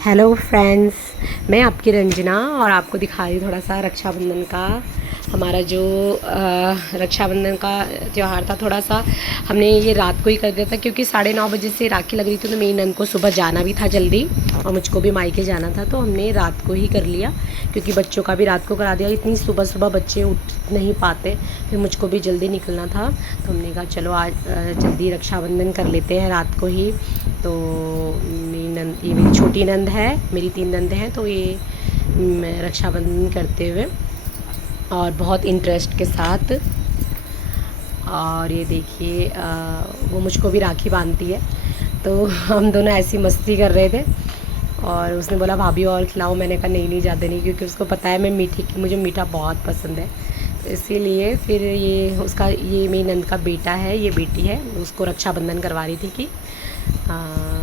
Hello friends, मैं आपकी रंजना और आपको दिखा रही हूँ थोड़ा सा रक्षाबंधन का। हमारा जो रक्षाबंधन का त्यौहार था, थोड़ा सा हमने ये रात को ही कर दिया था क्योंकि 9:30 बजे से राखी लग रही थी। तो मेरी नंद को सुबह जाना भी था जल्दी और मुझको भी मायके जाना था, तो हमने रात को ही कर लिया क्योंकि बच्चों का भी रात को करा दिया। इतनी सुबह सुबह बच्चे उठ नहीं पाते, फिर मुझको भी जल्दी निकलना था, तो हमने कहा चलो आज जल्दी रक्षाबंधन कर लेते हैं रात को ही। तो मेरी नंद, ये मेरी छोटी नंद है, मेरी 3 नंद हैं, तो ये रक्षाबंधन करते हुए और बहुत इंटरेस्ट के साथ। और ये देखिए वो मुझको भी राखी बांधती है, तो हम दोनों ऐसी मस्ती कर रहे थे। और उसने बोला भाभी और खिलाओ, मैंने कहा नहीं नहीं ज़्यादा नहीं, क्योंकि उसको पता है मैं मुझे मीठा बहुत पसंद है। तो इसीलिए फिर ये मेरी नंद का बेटा है, ये बेटी है, उसको रक्षाबंधन करवा रही थी कि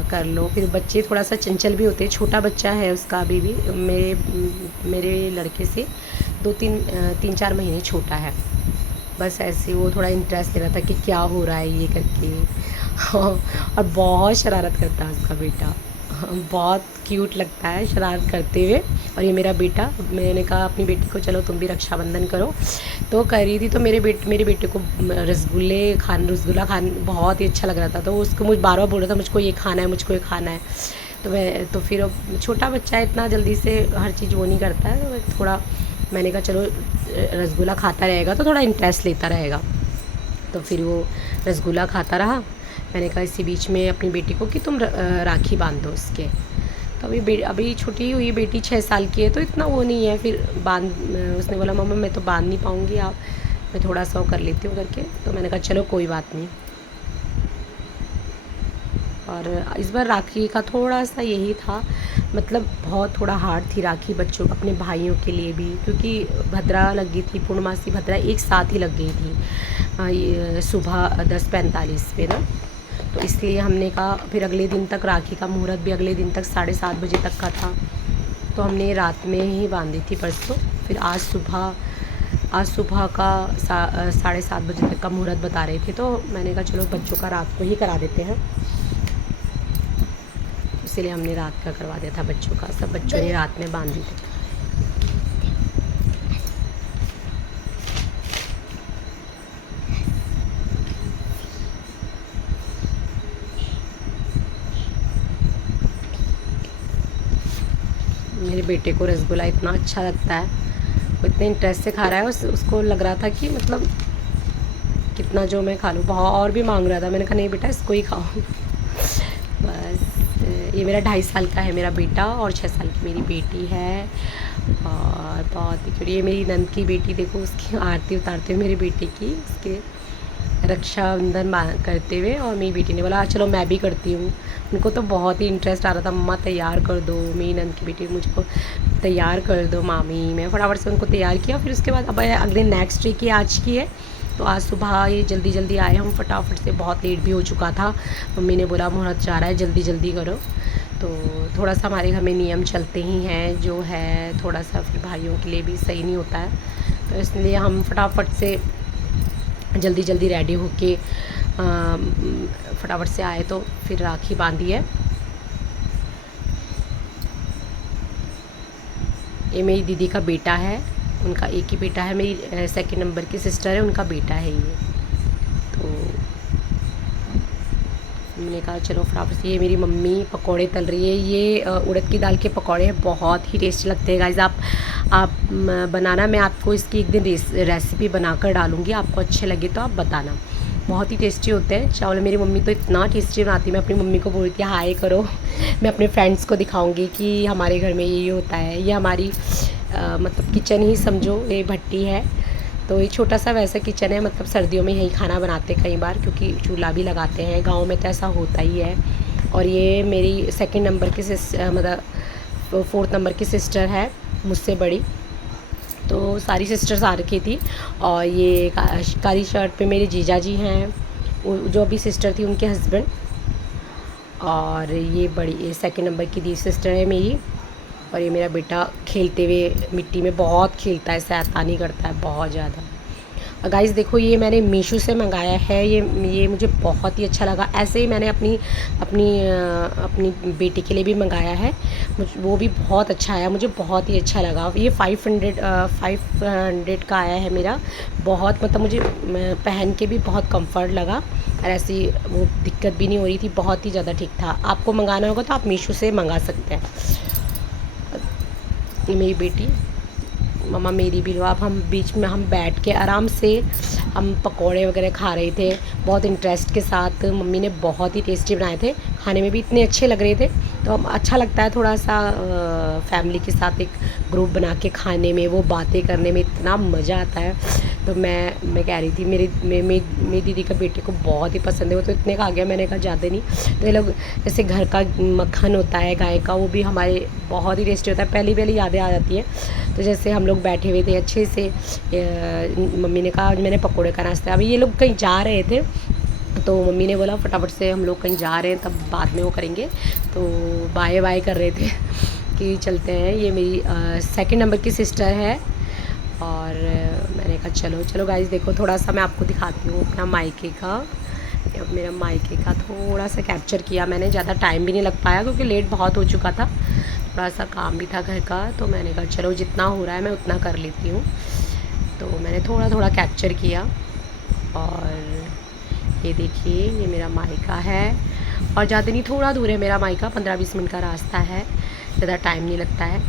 कर लो। फिर बच्चे थोड़ा सा चंचल भी होते हैं, छोटा बच्चा है उसका अभी भी, मेरे लड़के से 3-4 महीने छोटा है। बस ऐसे वो थोड़ा इंटरेस्ट ले रहा था कि क्या हो रहा है ये करके। और बहुत शरारत करता है उसका बेटा, बहुत क्यूट लगता है शरारत करते हुए। और ये मेरा बेटा, मैंने कहा अपनी बेटी को चलो तुम भी रक्षाबंधन करो, तो कर रही थी। तो मेरे बेटे को रसगुल्ला खान बहुत ही अच्छा लग रहा था, तो उसको मुझे बार बार बोल रहा था मुझको ये खाना है, मुझको ये खाना है। तो फिर छोटा बच्चा है, इतना जल्दी से हर चीज़ वो नहीं करता है, तो मैंने कहा चलो रसगुल्ला खाता रहेगा तो थोड़ा इंटरेस्ट लेता रहेगा। तो फिर वो रसगुल्ला खाता रहा। मैंने कहा इसी बीच में अपनी बेटी को कि तुम राखी बांध दो उसके। तो अभी छोटी हुई बेटी 6 साल की है, तो इतना वो नहीं है। फिर उसने बोला मम्मा मैं तो बांध नहीं पाऊँगी, आप मैं थोड़ा सा वो कर लेती हूँ करके। तो मैंने कहा चलो कोई बात नहीं। और इस बार राखी का थोड़ा सा यही था, मतलब बहुत थोड़ा हार्ड थी राखी बच्चों, अपने भाइयों के लिए भी, क्योंकि भद्रा लग गई थी, पूर्णमासी भद्रा एक साथ ही लग गई थी सुबह 10:45 पे ना। तो इसलिए हमने कहा फिर अगले दिन तक राखी का मुहूर्त भी अगले दिन तक 7:30 बजे तक का था, तो हमने रात में ही बांधी थी परसों। फिर आज सुबह का 7:30 बजे तक का मुहूर्त बता रहे थे, तो मैंने कहा चलो बच्चों का रात को ही करा देते हैं। इसीलिए हमने रात का करवा दिया था बच्चों का, सब बच्चों ने रात में बांधी थी। मेरे बेटे को रसगुल्ला इतना अच्छा लगता है, वो इतने इंटरेस्ट से खा रहा है। उसको लग रहा था कि मतलब कितना जो मैं खा लूँ, बहुत और भी मांग रहा था। मैंने कहा नहीं बेटा इसको ही खाओ। बस ये मेरा 2.5 साल का है मेरा बेटा और 6 साल की मेरी बेटी है, और बहुत ही क्यूट। ये मेरी नंद की बेटी, देखो उसकी आरती उतारते हुए मेरे बेटे की, उसके रक्षाबंधन करते हुए। और मेरी बेटी ने बोला चलो मैं भी करती हूँ। उनको तो बहुत ही इंटरेस्ट आ रहा था, मम्मा तैयार कर दो, मेरी नंद की बेटी मुझको तैयार कर दो मामी। मैं फटाफट से उनको तैयार किया। फिर उसके बाद अब अगले नेक्स्ट डे की आज की है, तो आज सुबह ये जल्दी जल्दी आए हम फटाफट से, बहुत लेट भी हो चुका था। मम्मी ने बोला मुहूर्त जा रहा है जल्दी जल्दी करो। तो थोड़ा सा हमारे घर में नियम चलते ही हैं, जो है थोड़ा सा फिर भाइयों के लिए भी सही नहीं होता है, तो इसलिए हम फटाफट से जल्दी जल्दी रेडी होके फटाफट से आए, तो फिर राखी बांधी है। ये मेरी दीदी का बेटा है, उनका एक ही बेटा है, मेरी सेकंड नंबर की सिस्टर है, उनका बेटा है ये। तो मैंने कहा चलो फटाफट से। ये मेरी मम्मी पकोड़े तल रही है, ये उड़द की दाल के पकोड़े हैं, बहुत ही टेस्टी लगते हैं गाइस। आप बनाना, मैं आपको इसकी एक दिन रेसिपी बनाकर डालूँगी, आपको अच्छे लगे तो आप बताना, बहुत ही टेस्टी होते हैं चावल। मेरी मम्मी तो इतना टेस्टी बनाती है, मैं अपनी मम्मी को बोलती है हाय करो। मैं अपने फ्रेंड्स को दिखाऊंगी कि हमारे घर में ये होता है। ये हमारी मतलब किचन ही समझो, ये भट्टी है, तो ये छोटा सा वैसा किचन है, मतलब सर्दियों में यही खाना बनाते हैं कई बार, क्योंकि चूल्हा भी लगाते हैं, गाँव में तो ऐसा होता ही है। और ये मेरी सेकेंड नंबर की मतलब 4th नंबर की सिस्टर है मुझसे बड़ी, तो सारी सिस्टर्स आ रखी थी। और ये काली शर्ट पे मेरे जीजा जी हैं, जो अभी सिस्टर थी उनके हस्बैंड। और ये सेकंड नंबर की दी सिस्टर है मेरी। और ये मेरा बेटा खेलते हुए मिट्टी में बहुत खेलता है, शैतानी करता है बहुत ज़्यादा। गाइस देखो ये मैंने मीशो से मंगाया है, ये मुझे बहुत ही अच्छा लगा। ऐसे ही मैंने अपनी अपनी अपनी बेटी के लिए भी मंगाया है, वो भी बहुत अच्छा आया, मुझे बहुत ही अच्छा लगा। ये 500 का आया है मेरा। बहुत मतलब मुझे पहन के भी बहुत कंफर्ट लगा और ऐसी वो दिक्कत भी नहीं हो रही थी, बहुत ही ज़्यादा ठीक था। आपको मंगाना होगा तो आप मीशो से मंगा सकते हैं। ये मेरी बेटी, मम्मा मेरी भी लो। अब हम बीच में हम बैठ के आराम से हम पकोड़े वगैरह खा रहे थे बहुत इंटरेस्ट के साथ। मम्मी ने बहुत ही टेस्टी बनाए थे, खाने में भी इतने अच्छे लग रहे थे। तो अब अच्छा लगता है थोड़ा सा फैमिली के साथ एक ग्रुप बना के खाने में, वो बातें करने में इतना मज़ा आता है। तो मैं कह रही थी मेरी दीदी का बेटे को बहुत ही पसंद है, वो तो इतने खा गया। मैंने कहा ज़्यादा नहीं। तो ये लोग जैसे घर का मक्खन होता है गाय का, वो भी हमारे बहुत ही टेस्टी होता है। पहली पहली यादें आ जाती हैं। तो जैसे हम लोग बैठे हुए थे अच्छे से, मम्मी ने कहा मैंने पकोड़े का नाश्ता। अभी ये लोग कहीं जा रहे थे तो मम्मी ने बोला फटाफट से हम लोग कहीं जा रहे हैं, तब बाद में वो करेंगे। तो बाय बाय कर रहे थे कि चलते हैं। ये मेरी सेकंड नंबर की सिस्टर है। और मैंने कहा चलो चलो गाइस देखो थोड़ा सा मैं आपको दिखाती हूँ अपना मायके का। अब मेरा मायके का थोड़ा सा कैप्चर किया मैंने, ज़्यादा टाइम भी नहीं लग पाया क्योंकि लेट बहुत हो चुका था, थोड़ा सा काम भी था घर का। तो मैंने कहा चलो जितना हो रहा है मैं उतना कर लेती हूँ। तो मैंने थोड़ा थोड़ा कैप्चर किया। और ये देखिए ये मेरा मायका है, और ज़्यादा नहीं थोड़ा दूर है मेरा मायका, 15-20 मिनट का रास्ता है, ज़्यादा टाइम नहीं लगता है।